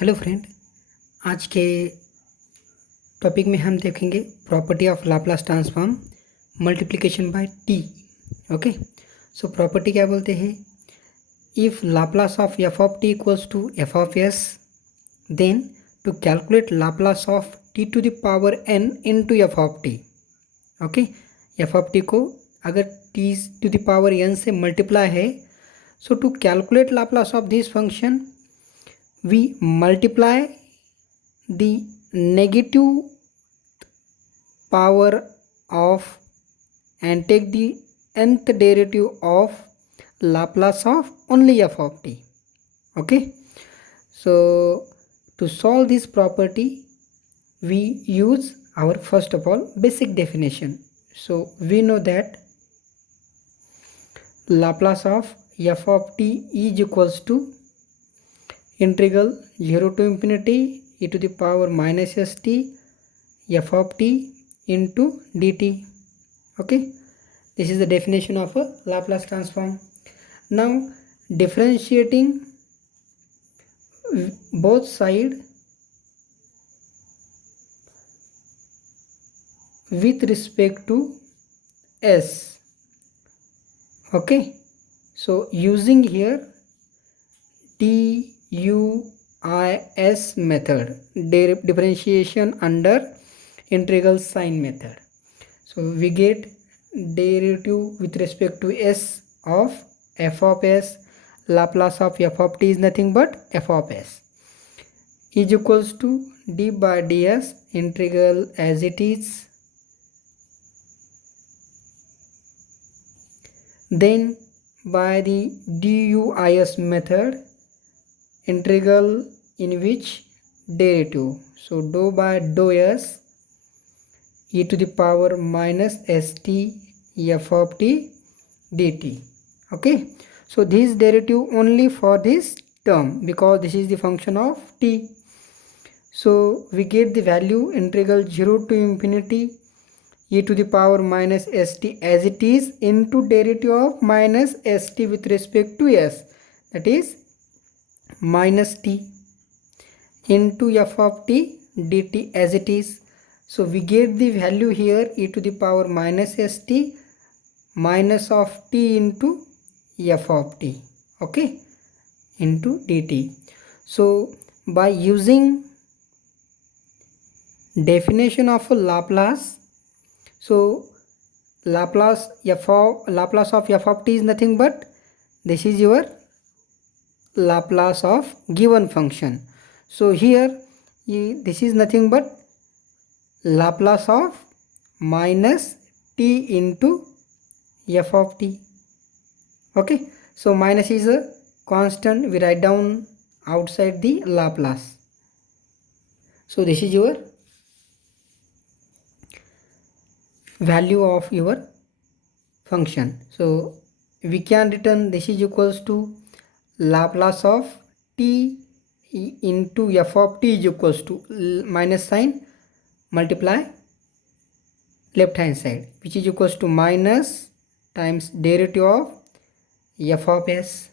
Hello friend, आज के topic में हम देखेंगे property of Laplace transform multiplication by T. Okay, so property क्या बोलते हैं? If Laplace of F of T equals to F of S, then to calculate Laplace of T to the power N into F of T. Okay, F of T को अगर T to the power N से multiply है, so to calculate Laplace of this function we multiply the negative power of and take the nth derivative of Laplace of only f of t. Okay, so to solve this property we use our first of all basic definition. So we know that Laplace of f of t is equals to integral 0 to infinity e to the power minus st f of t into dt. Okay, this is the definition of a Laplace transform. Now differentiating both side with respect to s. Okay, so using here DUIS method, differentiation under integral sign method. So we get derivative with respect to s of f of s. Laplace of f of t is nothing but f of s is equals to d by ds integral as it is. Then by the DUIS method, integral in which derivative, so dou by dou s e to the power minus st f of t dt. Okay, so this derivative only for this term because this is the function of t. So we get the value integral 0 to infinity e to the power minus st as it is into derivative of minus st with respect to s, that is minus t into f of t dt as it is. So we get the value here e to the power minus st minus of t into f of t, okay, into dt. So by using definition of Laplace, so Laplace of f of t is nothing but this is your Laplace of given function. So here this is nothing but Laplace of minus t into f of t. Okay, so minus is a constant, we write down outside the Laplace. So this is your value of your function. So we can return this is equals to Laplace of t into f of t is equals to minus sign multiply left hand side, which is equals to minus times derivative of f of s.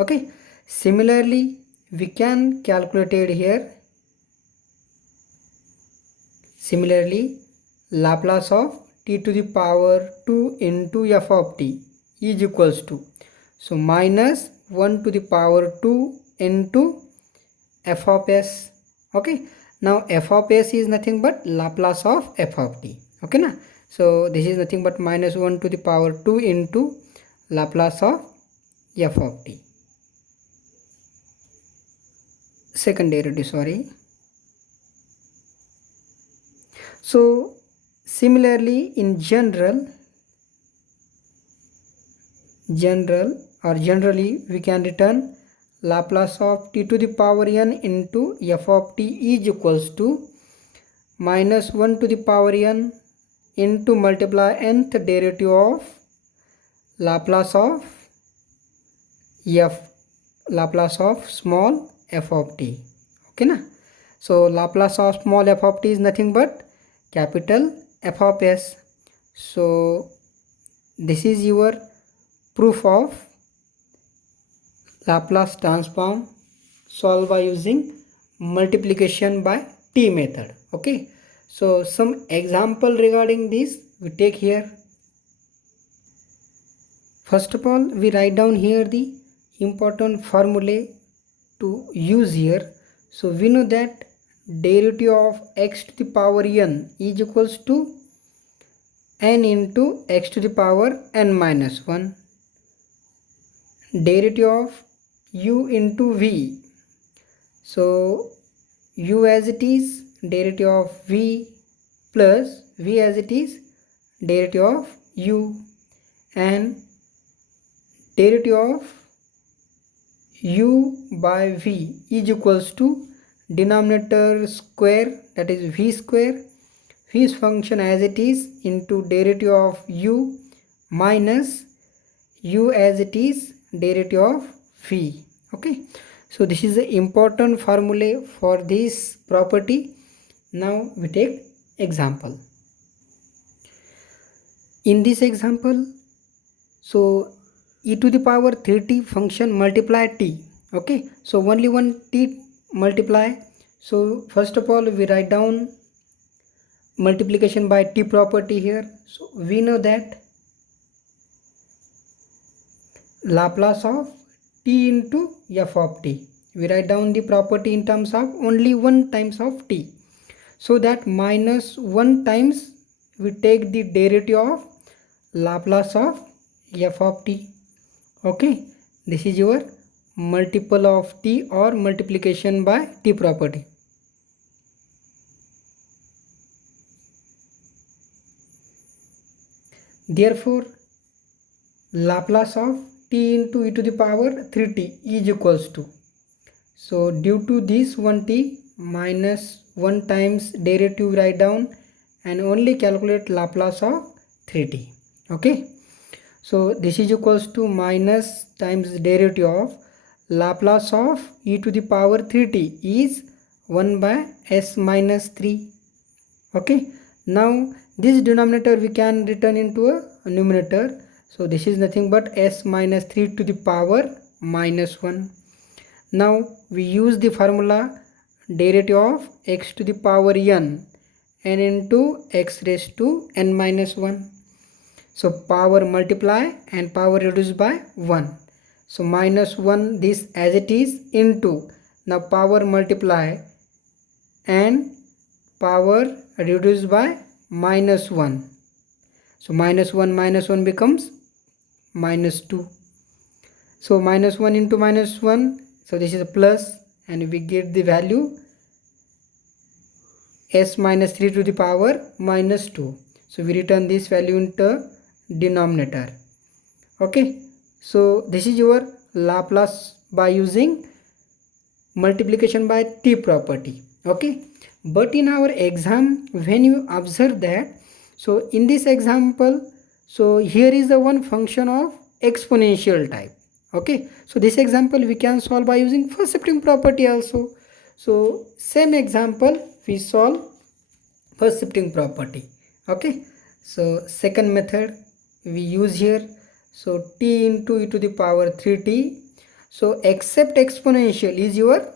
Okay, similarly we can calculate it here. Similarly, Laplace of t to the power 2 into f of t is equals to, so minus 1 to the power 2 into f of s. Okay, now f of s is nothing but Laplace of f of t. Okay na, so this is nothing but minus 1 to the power 2 into Laplace of f of t, second derivative, sorry. So similarly in generally we can return Laplace of t to the power n into f of t is equals to minus 1 to the power n into multiply nth derivative of Laplace of small f of t. Okay na, so Laplace of small f of t is nothing but capital F of s. So this is your proof of Laplace transform solved by using multiplication by t method. Okay, so some example regarding this we take here. First of all, we write down here the important formulae to use here. So we know that derivative of x to the power n is equals to n into x to the power n minus 1. Derivative of u into v. So u as it is derivative of v plus v as it is derivative of u, and derivative of u by v is equals to denominator square, that is v square, v's function as it is, into derivative of u minus u as it is derivative of v. Okay, so this is the important formula for this property. Now we take example. In this example, so e to the power 3t function multiply t. Okay, so only one t multiply. So first of all we write down multiplication by t property here. So we know that Laplace of t into f of t, we write down the property in terms of only 1 times of t, so that minus 1 times we take the derivative of Laplace of f of t. Okay, this is your multiple of t or multiplication by t property. Therefore Laplace of t into e to the power 3t is equals to, so due to this 1t, minus 1 times derivative write down and only calculate Laplace of 3t. Okay, so this is equals to minus times derivative of Laplace of e to the power 3t is 1 by s minus 3. Okay, now this denominator we can return into a numerator. So this is nothing but s minus 3 to the power minus 1. Now we use the formula derivative of x to the power n into x raised to n minus 1. So power multiply and power reduced by 1. So minus 1 this as it is into, now power multiply and power reduced by minus 1. So minus 1 becomes minus 2. So minus 1 into minus 1, so this is a plus, and we get the value s minus 3 to the power minus 2. So we return this value into denominator. Okay, so this is your Laplace by using multiplication by t property. Okay, but in our exam when you observe that, so in this example, so here is the one function of exponential type. Okay, so this example we can solve by using first shifting property also. So same example we solve first shifting property. Okay, so second method we use here. So t into e to the power 3t, so except exponential is your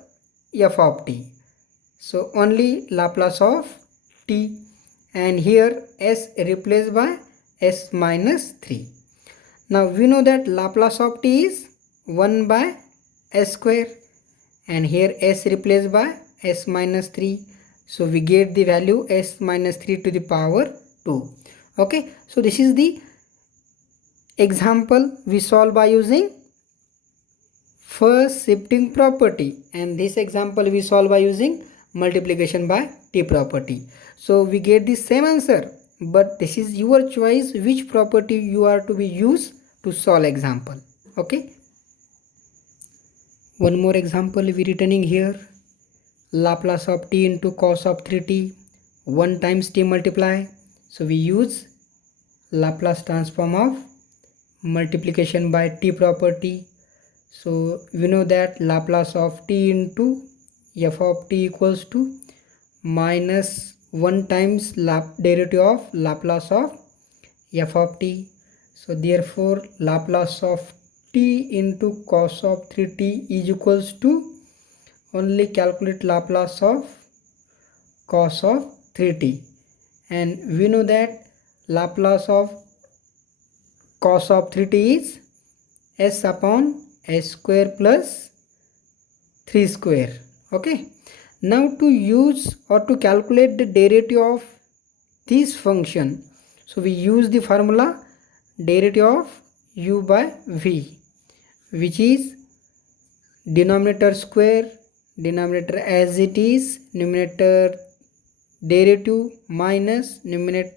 f of t, so only Laplace of t, and here s replaced by s minus 3. Now we know that Laplace of t is 1 by s square, and here s replaced by s minus 3. So we get the value s minus 3 to the power 2. Okay, so this is the example we solve by using first shifting property, and this example we solve by using multiplication by t property. So we get the same answer, but this is your choice which property you are to be used to solve example. Okay, one more example we returning here. Laplace of t into cos of 3t, 1 times t multiply. So we use Laplace transform of multiplication by t property. So we know that Laplace of t into f of t equals to minus 1 times derivative of Laplace of f of t. So therefore Laplace of t into cos of 3t is equals to only calculate Laplace of cos of 3t, and we know that Laplace of cos of 3t is s upon s square plus 3 square. Okay, now to use or to calculate the derivative of this function, so we use the formula derivative of u by v, which is denominator square, denominator as it is, numerator derivative minus numerator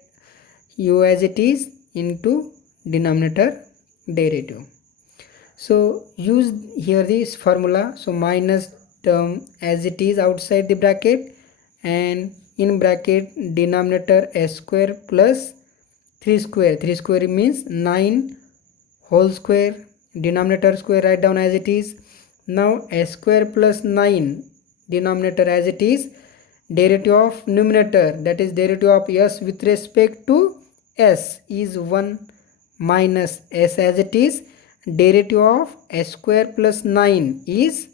u as it is into denominator derivative. So use here this formula, so minus term as it is outside the bracket, and in bracket denominator s square plus 3 square, 3 square means 9 whole square, denominator square write down as it is. Now s square plus 9 denominator as it is, derivative of numerator, that is derivative of s with respect to s is 1 minus s as it is, derivative of s square plus 9 is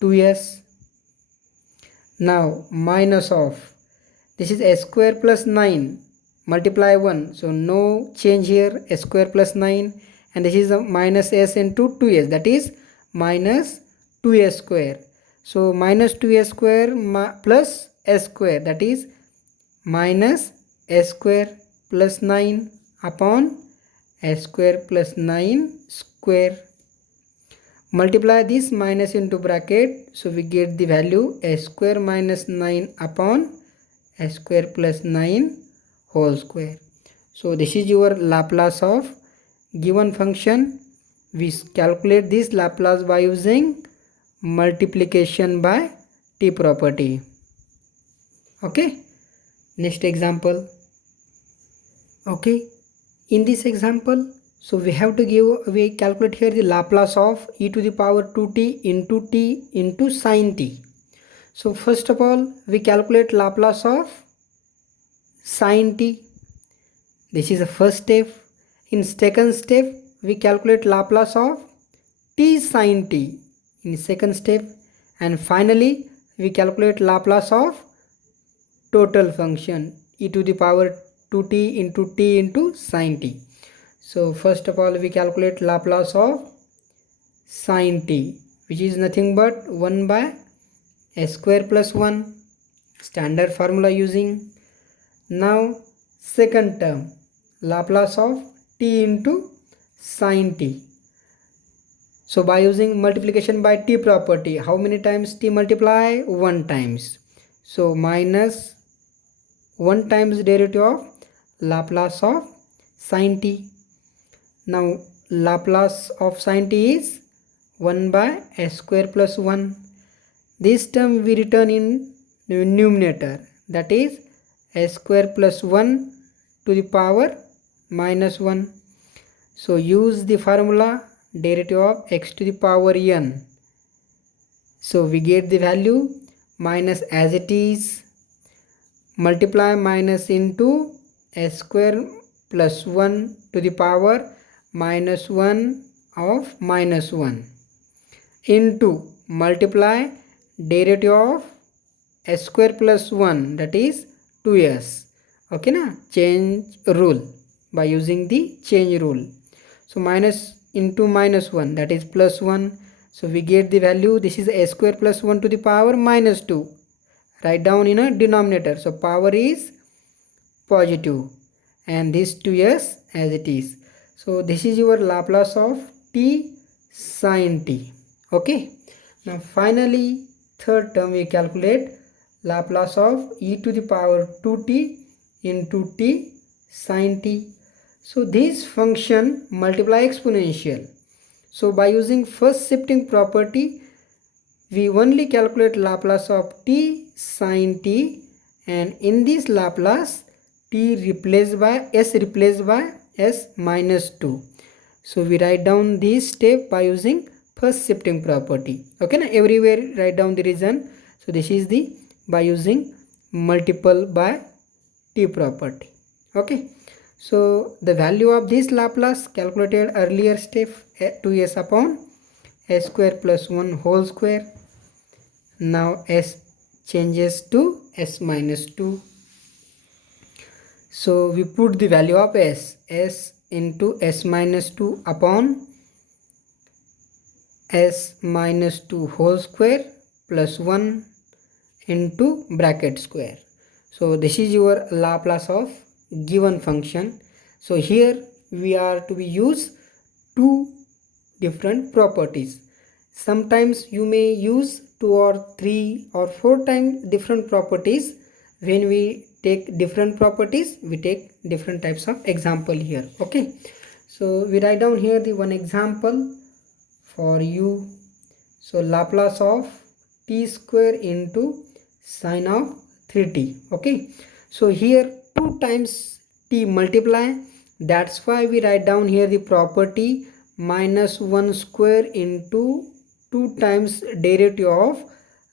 2s. Now minus of, this is s square plus 9 multiply 1, so no change here, s square plus 9, and this is a minus s into 2s, that is minus 2s square. So minus 2s square plus s square, that is minus s square plus 9 upon s square plus 9 square. Multiply this minus into bracket, so we get the value s square minus 9 upon s square plus 9 whole square. So this is your Laplace of given function. We calculate this Laplace by using multiplication by t property. Okay, next example. Okay, in this example, so we calculate here the Laplace of e to the power 2t into sin t. So first of all we calculate Laplace of sin t. This is the first step. In second step we calculate Laplace of t sin t in second step, and finally we calculate Laplace of total function e to the power 2t into sin t. So first of all we calculate Laplace of sin t, which is nothing but 1 by s square plus 1, standard formula using. Now second term, Laplace of t into sin t. So by using multiplication by t property, how many times t multiply? 1 times. So minus 1 times derivative of Laplace of sin t. Now Laplace of sin t is 1 by s square plus 1. This term we return in numerator, that is s square plus 1 to the power minus 1. So use the formula derivative of x to the power n. So we get the value minus as it is, multiply minus into s square plus 1 to the power minus 1 of minus 1 into multiply derivative of s square plus 1, that is 2s. Okay na, change rule, by using the change rule. So minus into minus 1, that is plus 1. So we get the value, this is s square plus 1 to the power minus 2, write down in a denominator, so power is positive, and this 2s as it is. So this is your Laplace of t sin t. Okay, now finally third term we calculate Laplace of e to the power 2t into t sin t. So this function multiply exponential. So by using first shifting property, we only calculate Laplace of t sin t, and in this Laplace replaced by s minus 2. So we write down this step by using first shifting property. Okay na, everywhere write down the reason. So this is the by using multiple by t property. Okay, so the value of this Laplace calculated earlier step 2s upon s square plus 1 whole square. Now s changes to s minus 2. So we put the value of s into s minus 2 upon s minus 2 whole square plus 1 into bracket square. So this is your Laplace of given function. So here we are to be use two different properties. Sometimes you may use 2 or 3 or 4 times different properties. When we take different properties, we take different types of example here. Okay, so we write down here the one example for you. So Laplace of t square into sine of 3t. Okay, so here 2 times t multiply, that's why we write down here the property minus 1 square into 2 times derivative of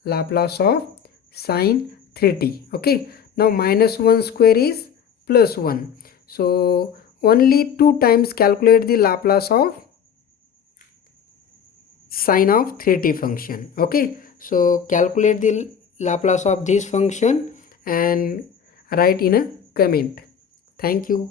Laplace of sine 3t. Okay, now minus 1 square is plus 1, so only 2 times calculate the Laplace of sine of 3t function. Okay, so calculate the Laplace of this function and write in a comment. Thank you.